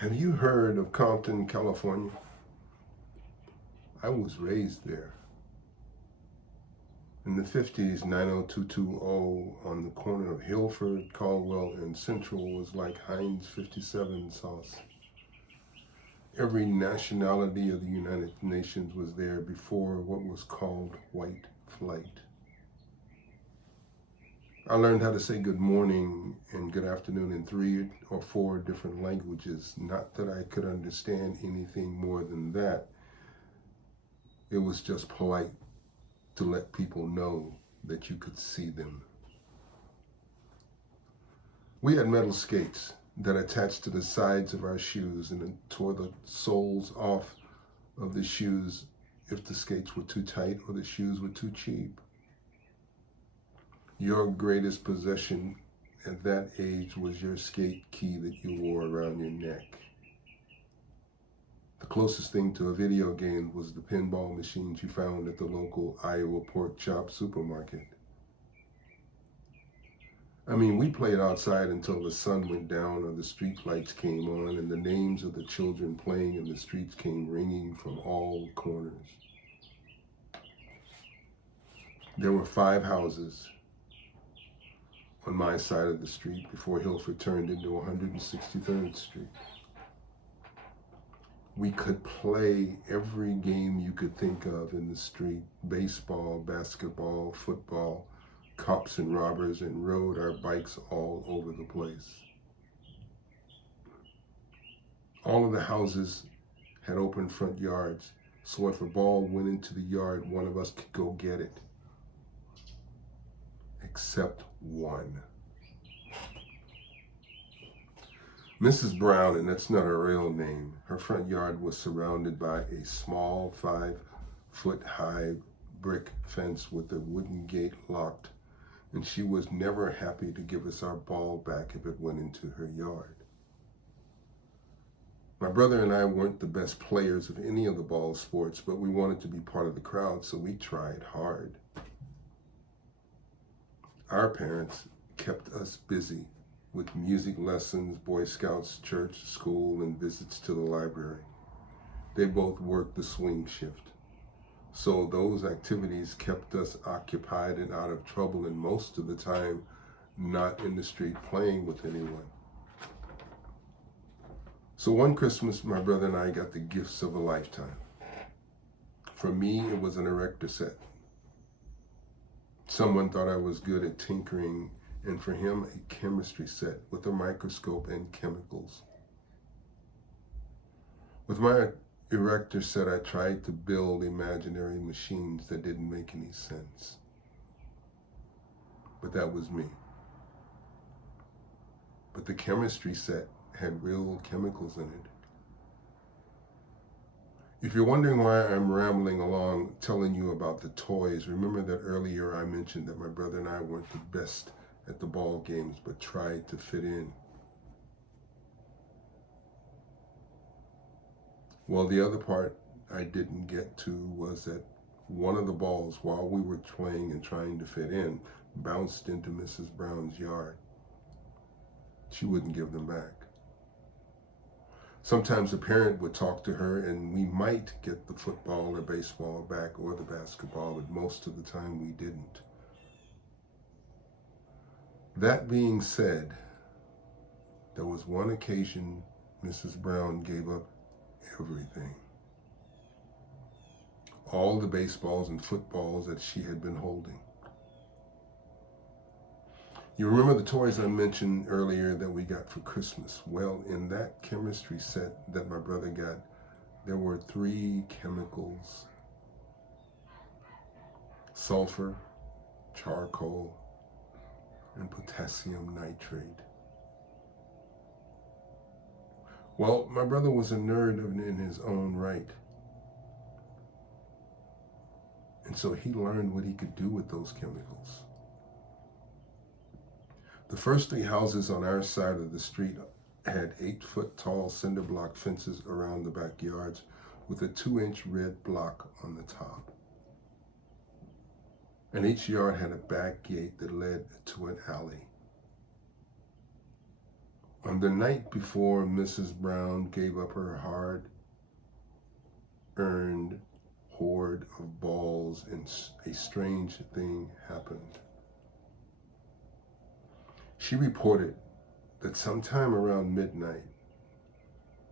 Have you heard of Compton, California? I was raised there. In the 50s, 90220 on the corner of Hilford, Caldwell, and Central was like Heinz 57 sauce. Every nationality of the United Nations was there before what was called white flight. I learned how to say good morning and good afternoon in 3 or 4 different languages. Not that I could understand anything more than that. It was just polite to let people know that you could see them. We had metal skates that attached to the sides of our shoes and then tore the soles off of the shoes if the skates were too tight or the shoes were too cheap. Your greatest possession at that age was your skate key that you wore around your neck. The closest thing to a video game was the pinball machines you found at the local Iowa pork chop supermarket. I mean, we played outside until the sun went down or the street lights came on and the names of the children playing in the streets came ringing from all corners. There were 5 houses on my side of the street before Hilford turned into 163rd Street. We could play every game you could think of in the street: baseball, basketball, football, cops and robbers, and rode our bikes all over the place. All of the houses had open front yards, so if a ball went into the yard, one of us could go get it. Except one. Mrs. Brown, and that's not her real name, her front yard was surrounded by a small 5-foot-high brick fence with a wooden gate locked, and she was never happy to give us our ball back if it went into her yard. My brother and I weren't the best players of any of the ball sports, but we wanted to be part of the crowd, so we tried hard. Our parents kept us busy with music lessons, Boy Scouts, church, school, and visits to the library. They both worked the swing shift. So those activities kept us occupied and out of trouble, and most of the time not in the street playing with anyone. So one Christmas, my brother and I got the gifts of a lifetime. For me, it was an erector set. Someone thought I was good at tinkering, and for him, a chemistry set with a microscope and chemicals. With my erector set, I tried to build imaginary machines that didn't make any sense. But that was me. But the chemistry set had real chemicals in it. If you're wondering why I'm rambling along telling you about the toys, remember that earlier I mentioned that my brother and I weren't the best at the ball games, but tried to fit in. Well, the other part I didn't get to was that one of the balls, while we were playing and trying to fit in, bounced into Mrs. Brown's yard. She wouldn't give them back. Sometimes a parent would talk to her and we might get the football or baseball back or the basketball, but most of the time we didn't. That being said, there was one occasion Mrs. Brown gave up everything. All the baseballs and footballs that she had been holding. You remember the toys I mentioned earlier that we got for Christmas? Well, in that chemistry set that my brother got, there were 3 chemicals: sulfur, charcoal, and potassium nitrate. Well, my brother was a nerd in his own right. And so he learned what he could do with those chemicals. The first 3 houses on our side of the street had 8-foot-tall cinder block fences around the backyards with a 2-inch red block on the top. And each yard had a back gate that led to an alley. On On the night before Mrs. Brown gave up her hard-earned hoard of balls, and a strange thing happened. She reported that sometime around midnight,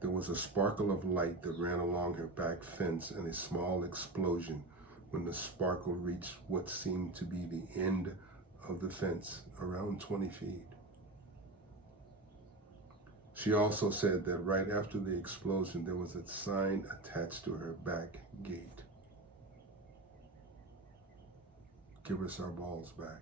there was a sparkle of light that ran along her back fence and a small explosion when the sparkle reached what seemed to be the end of the fence, around 20 feet. She also said that right after the explosion, there was a sign attached to her back gate. Give us our balls back.